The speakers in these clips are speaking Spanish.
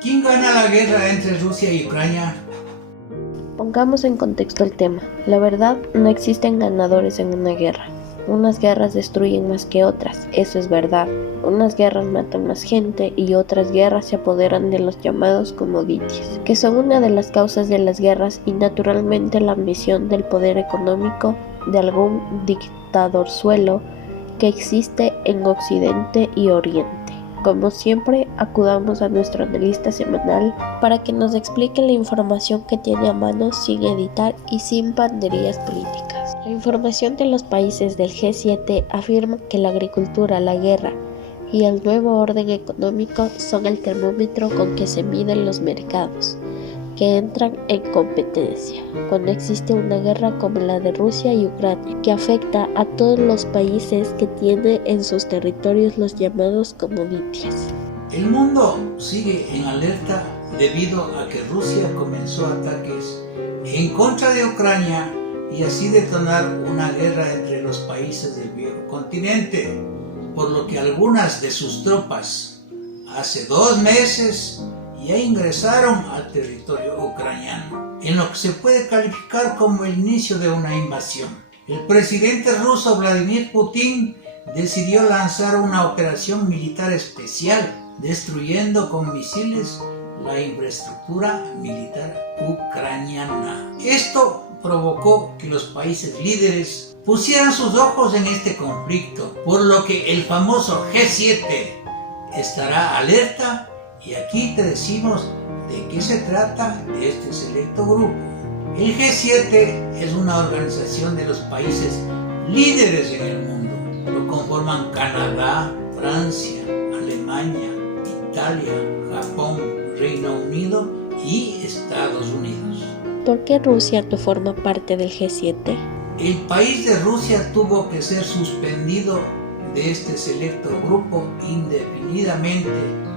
¿Quién gana la guerra entre Rusia y Ucrania? Pongamos en contexto el tema. La verdad, no existen ganadores en una guerra. Unas guerras destruyen más que otras, eso es verdad. Unas guerras matan más gente y otras guerras se apoderan de los llamados commodities, que son una de las causas de las guerras y naturalmente la ambición del poder económico de algún dictadorzuelo que existe en Occidente y Oriente. Como siempre, acudamos a nuestro analista semanal para que nos explique la información que tiene a mano sin editar y sin banderías políticas. La información de los países del G7 afirma que la agricultura, la guerra y el nuevo orden económico son el termómetro con que se miden los mercados, que entran en competencia cuando existe una guerra como la de Rusia y Ucrania, que afecta a todos los países que tiene en sus territorios los llamados commodities. El mundo sigue en alerta debido a que Rusia comenzó ataques en contra de Ucrania y así detonar una guerra entre los países del viejo continente, por lo que algunas de sus tropas hace 2 meses ya ingresaron al territorio ucraniano, en lo que se puede calificar como el inicio de una invasión. El presidente ruso Vladimir Putin decidió lanzar una operación militar especial, destruyendo con misiles la infraestructura militar ucraniana. Esto provocó que los países líderes pusieran sus ojos en este conflicto, por lo que el famoso G7 estará alerta. Y aquí te decimos de qué se trata de este selecto grupo. El G7 es una organización de los países líderes en el mundo. Lo conforman Canadá, Francia, Alemania, Italia, Japón, Reino Unido y Estados Unidos. ¿Por qué Rusia no forma parte del G7? El país de Rusia tuvo que ser suspendido de este selecto grupo indefinidamente,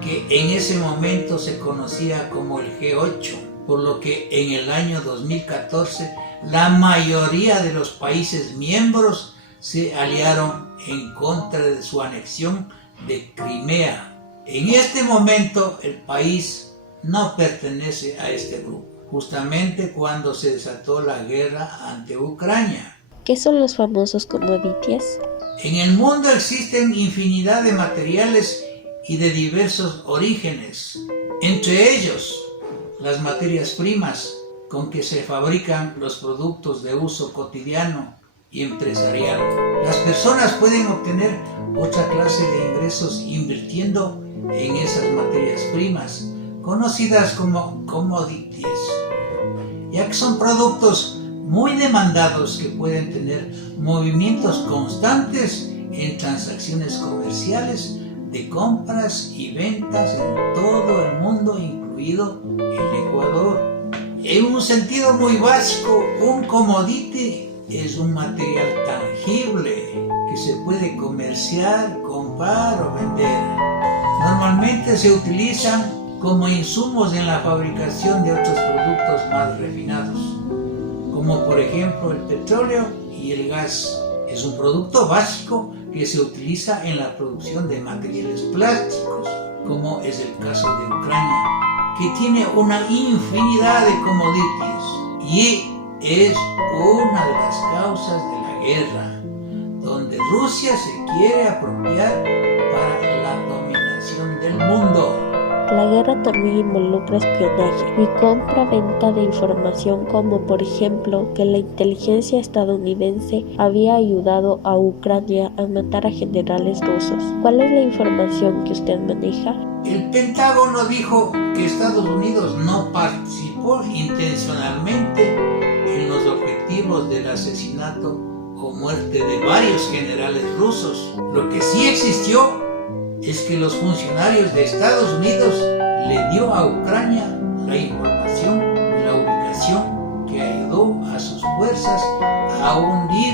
que en ese momento se conocía como el G8, por lo que en el año 2014 la mayoría de los países miembros se aliaron en contra de su anexión de Crimea. En este momento el país no pertenece a este grupo, justamente cuando se desató la guerra ante Ucrania. ¿Qué son los famosos commodities? En el mundo existen infinidad de materiales y de diversos orígenes, entre ellos las materias primas con que se fabrican los productos de uso cotidiano y empresarial. Las personas pueden obtener otra clase de ingresos invirtiendo en esas materias primas, conocidas como commodities, ya que son productos muy demandados que pueden tener movimientos constantes en transacciones comerciales de compras y ventas en todo el mundo, incluido el Ecuador. En un sentido muy básico, un commodity es un material tangible que se puede comerciar, comprar o vender. Normalmente se utilizan como insumos en la fabricación de otros productos más refinados, como por ejemplo el petróleo y el gas. Es un producto básico que se utiliza en la producción de materiales plásticos, como es el caso de Ucrania, que tiene una infinidad de commodities y es una de las causas de la guerra, donde Rusia se quiere apropiar para la dominación del mundo. La guerra también involucra espionaje y compra-venta de información, como por ejemplo que la inteligencia estadounidense había ayudado a Ucrania a matar a generales rusos. ¿Cuál es la información que usted maneja? El Pentágono dijo que Estados Unidos no participó intencionalmente en los objetivos del asesinato o muerte de varios generales rusos. Lo que sí existió es que los funcionarios de Estados Unidos le dio a Ucrania la información de la ubicación que ayudó a sus fuerzas a hundir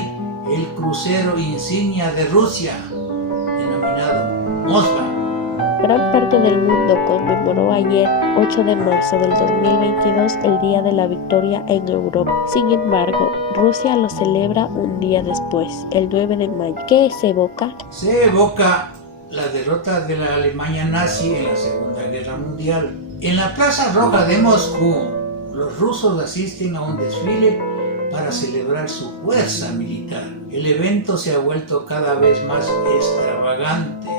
el crucero insignia de Rusia, denominado Moskva. Gran parte del mundo conmemoró ayer, 8 de marzo del 2022, el Día de la Victoria en Europa. Sin embargo, Rusia lo celebra un día después, el 9 de mayo. ¿Qué se evoca? Se evoca la derrota de la Alemania nazi en la Segunda Guerra Mundial. En la Plaza Roja de Moscú, los rusos asisten a un desfile para celebrar su fuerza militar. El evento se ha vuelto cada vez más extravagante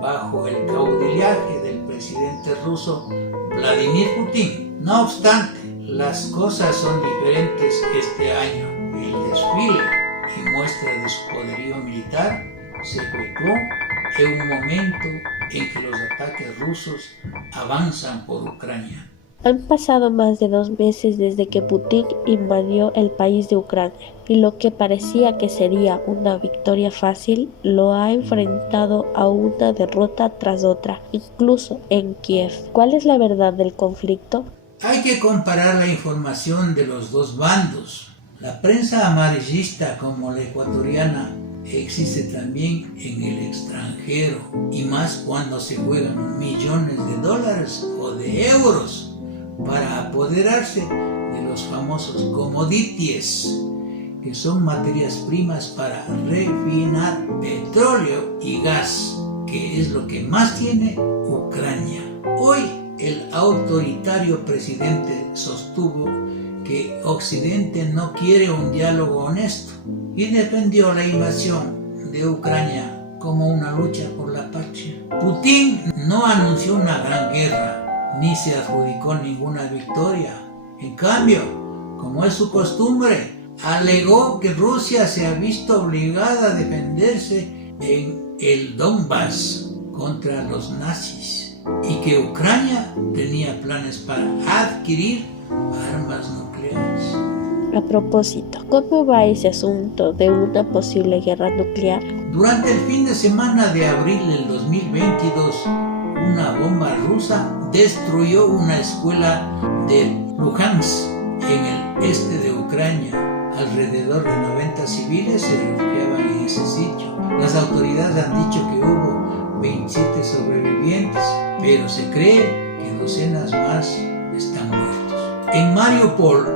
bajo el caudillaje del presidente ruso Vladimir Putin. No obstante, las cosas son diferentes este año. El desfile y muestra de su poderío militar se efectuó en un momento en que los ataques rusos avanzan por Ucrania. Han pasado más de 2 meses desde que Putin invadió el país de Ucrania, y lo que parecía que sería una victoria fácil lo ha enfrentado a una derrota tras otra, incluso en Kiev. ¿Cuál es la verdad del conflicto? Hay que comparar la información de los dos bandos. La prensa amarillista como la ecuatoriana existe también en el extranjero, y más cuando se juegan millones de dólares o de euros para apoderarse de los famosos commodities, que son materias primas para refinar petróleo y gas, que es lo que más tiene Ucrania. Hoy el autoritario presidente sostuvo que Occidente no quiere un diálogo honesto y defendió la invasión de Ucrania como una lucha por la patria. Putin no anunció una gran guerra ni se adjudicó ninguna victoria. En cambio, como es su costumbre, alegó que Rusia se ha visto obligada a defenderse en el Donbass contra los nazis y que Ucrania tenía planes para adquirir armas nucleares. A propósito, ¿cómo va ese asunto de una posible guerra nuclear? Durante el fin de semana de abril del 2022, una bomba rusa destruyó una escuela de Luhansk en el este de Ucrania. Alrededor de 90 civiles se refugiaban en ese sitio. Las autoridades han dicho que hubo 27 sobrevivientes, pero se cree que docenas más están muertos. En Mariupol,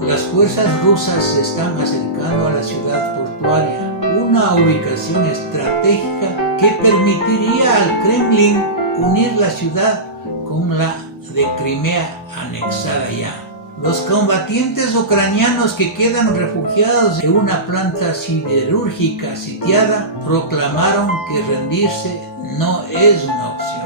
las fuerzas rusas se están acercando a la ciudad portuaria, una ubicación estratégica que permitiría al Kremlin unir la ciudad con la de Crimea anexada ya. Los combatientes ucranianos que quedan refugiados en una planta siderúrgica sitiada proclamaron que rendirse no es una opción.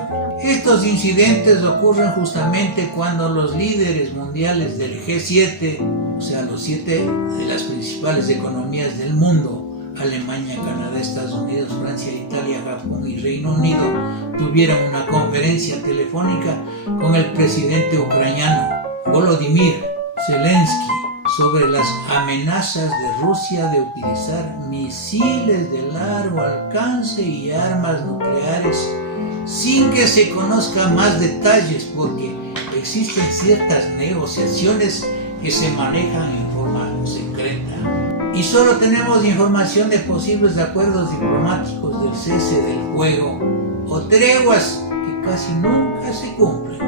Estos incidentes ocurren justamente cuando los líderes mundiales del G7, o sea, los 7 de las principales economías del mundo, Alemania, Canadá, Estados Unidos, Francia, Italia, Japón y Reino Unido, tuvieron una conferencia telefónica con el presidente ucraniano Volodymyr Zelensky sobre las amenazas de Rusia de utilizar misiles de largo alcance y armas nucleares sin que se conozcan más detalles, porque existen ciertas negociaciones que se manejan en forma secreta. Y solo tenemos información de posibles acuerdos diplomáticos del cese del fuego o treguas que casi nunca se cumplen.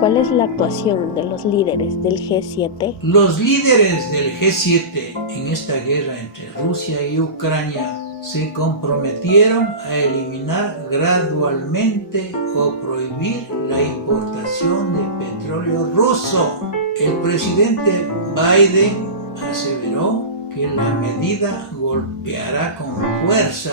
¿Cuál es la actuación de los líderes del G7? Los líderes del G7 en esta guerra entre Rusia y Ucrania se comprometieron a eliminar gradualmente o prohibir la importación de petróleo ruso. El presidente Biden aseveró que la medida golpeará con fuerza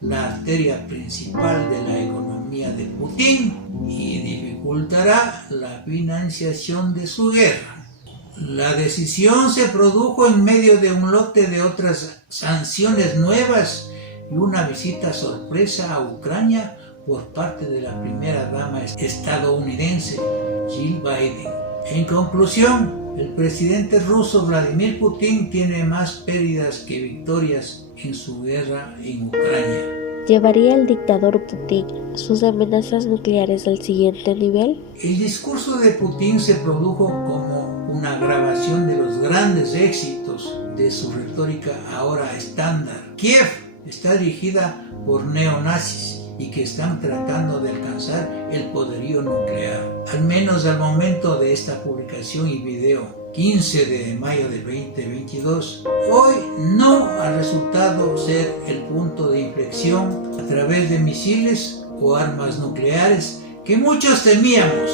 la arteria principal de la economía de Putin y dificultará la financiación de su guerra. La decisión se produjo en medio de un lote de otras sanciones nuevas y una visita sorpresa a Ucrania por parte de la primera dama estadounidense, Jill Biden. En conclusión, el presidente ruso Vladimir Putin tiene más pérdidas que victorias en su guerra en Ucrania. ¿Llevaría el dictador Putin sus amenazas nucleares al siguiente nivel? El discurso de Putin se produjo como una grabación de los grandes éxitos de su retórica ahora estándar. Kiev está dirigida por neonazis y que están tratando de alcanzar el poderío nuclear. Al menos al momento de esta publicación y video, 15 de mayo de 2022, hoy no ha resultado ser el punto de inflexión a través de misiles o armas nucleares que muchos temíamos.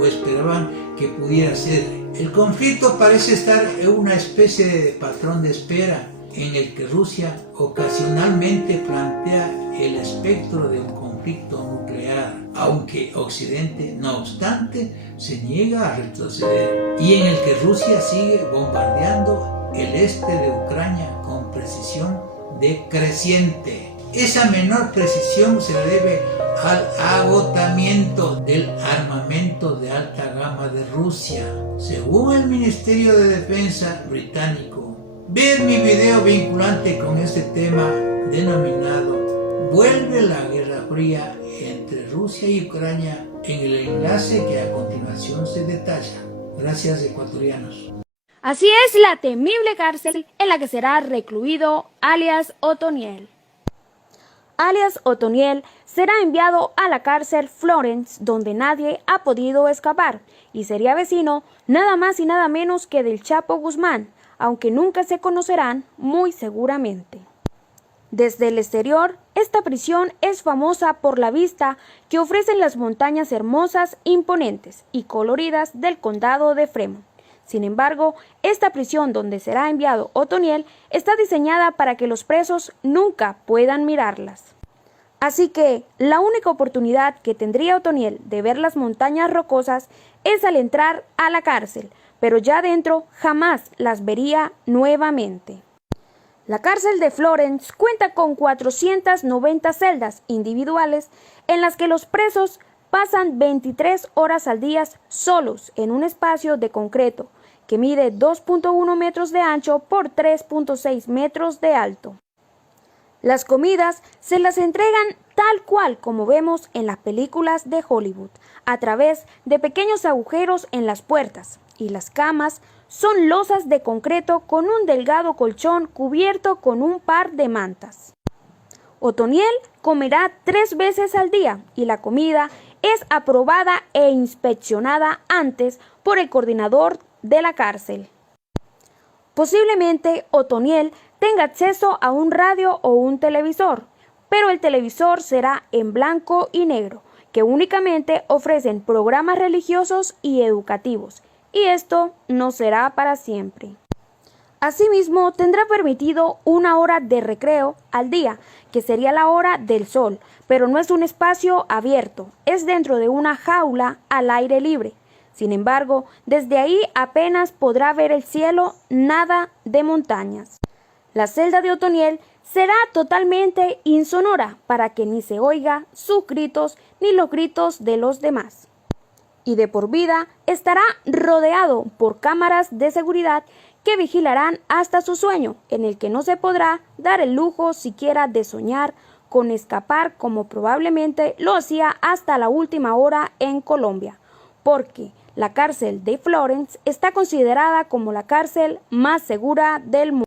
o esperaban que pudiera ser. El conflicto parece estar en una especie de patrón de espera en el que Rusia ocasionalmente plantea el espectro de un conflicto nuclear, aunque Occidente, no obstante, se niega a retroceder, y en el que Rusia sigue bombardeando el este de Ucrania con precisión decreciente. Esa menor precisión se debe al agotamiento del armamento de alta gama de Rusia. Según el Ministerio de Defensa británico, ver mi video vinculante con este tema denominado "Vuelve la Guerra Fría entre Rusia y Ucrania" en el enlace que a continuación se detalla. Gracias, ecuatorianos. Así es la temible cárcel en la que será recluido alias Otoniel. Alias Otoniel será enviado a la cárcel Florence, donde nadie ha podido escapar, y sería vecino nada más y nada menos que del Chapo Guzmán, aunque nunca se conocerán muy seguramente. Desde el exterior, esta prisión es famosa por la vista que ofrecen las montañas hermosas, imponentes y coloridas del condado de Fremont. Sin embargo, esta prisión donde será enviado Otoniel está diseñada para que los presos nunca puedan mirarlas. Así que la única oportunidad que tendría Otoniel de ver las montañas rocosas es al entrar a la cárcel, pero ya dentro jamás las vería nuevamente. La cárcel de Florence cuenta con 490 celdas individuales en las que los presos pasan 23 horas al día solos en un espacio de concreto que mide 2.1 metros de ancho por 3.6 metros de alto. Las comidas se las entregan tal cual como vemos en las películas de Hollywood, a través de pequeños agujeros en las puertas, y las camas son losas de concreto con un delgado colchón cubierto con un par de mantas. Otoniel comerá 3 veces al día y la comida es aprobada e inspeccionada antes por el coordinador de la cárcel. Posiblemente Otoniel tenga acceso a un radio o un televisor, pero el televisor será en blanco y negro, que únicamente ofrecen programas religiosos y educativos, y esto no será para siempre. Asimismo, tendrá permitido 1 hora de recreo al día, que sería la hora del sol, pero no es un espacio abierto, es dentro de una jaula al aire libre. Sin embargo, desde ahí apenas podrá ver el cielo, nada de montañas. La celda de Otoniel será totalmente insonora para que ni se oiga sus gritos ni los gritos de los demás. Y de por vida estará rodeado por cámaras de seguridad que vigilarán hasta su sueño, en el que no se podrá dar el lujo siquiera de soñar con escapar como probablemente lo hacía hasta la última hora en Colombia, porque la cárcel de Florence está considerada como la cárcel más segura del mundo.